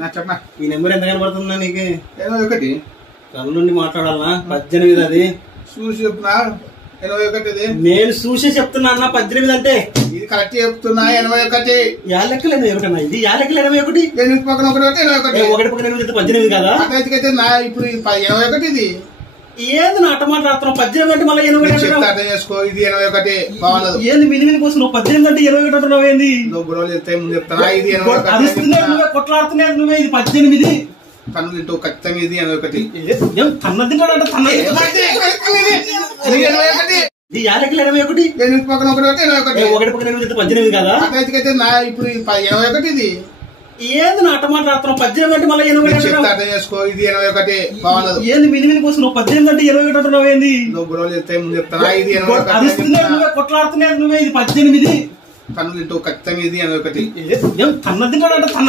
నా చెప్పనా ఈ నెంబర్ ఎంత కనబడుతుందా నీకు? 81 కళ్ళ నుండి మాట్లాడాలనా? 18 అది చూసి చెప్తున్నా. 81 ఇది నేను చూసి చెప్తున్నా అన్న. 18 అంటే ఇది కరెక్ట్ చెప్తున్నా. 81 యాలెక్కలు 81 ఇది యాలెక్కలు 81 8 పక్కన 1 81 ఒకటి పక్కన 18 కదా. అటైతే నా ఇప్పుడు 81 ఇది ఏది నా అట్ట మాట్లాడుతున్నావు? 18 అంటే మళ్ళీ 81 అర్థం చేసుకో. ఇది 81 బాగుండదు. ఏంది మినిమిని కోసం నువ్వు 18 అంటే 21 అంటున్నావు? ఏంది నువ్వు గొడవలు చెప్తే ముందు చెప్తానా? ఇది 81 అరుస్తున్నావు నువ్వే, కొట్లాడుతున్నావు నువ్వే. ఇది 18 కన్ను తింటూ ఖచ్చితంగా ఇది 81 తన్న తింటాడంట. తన్న ఇది యాలెక్కలు 81 8 పక్కన 1 ఒకటి పక్కన 18 కదా. అటైతే నా ఇప్పుడు 81 ఇది ఏది నా అట్ట మాట్లాడుతున్నావు? 18 అంటే మళ్ళీ 81 అర్థం చేసుకో. ఇది 81 బాగుండదు. ఏంది మినిమిని కోసం నువ్వు 18 అంటే 21 అంటున్నావు? ఏంది నువ్వు గొడవలు చెప్తే ముందు చెప్తానా? ఇది అరుస్తున్నావు నువ్వే, కొట్లాడుతున్నావు నువ్వే. ఇది 18 కన్ను తింటూ ఖచ్చితంగా ఇది 81 తన్న తింటాడంట. తన్న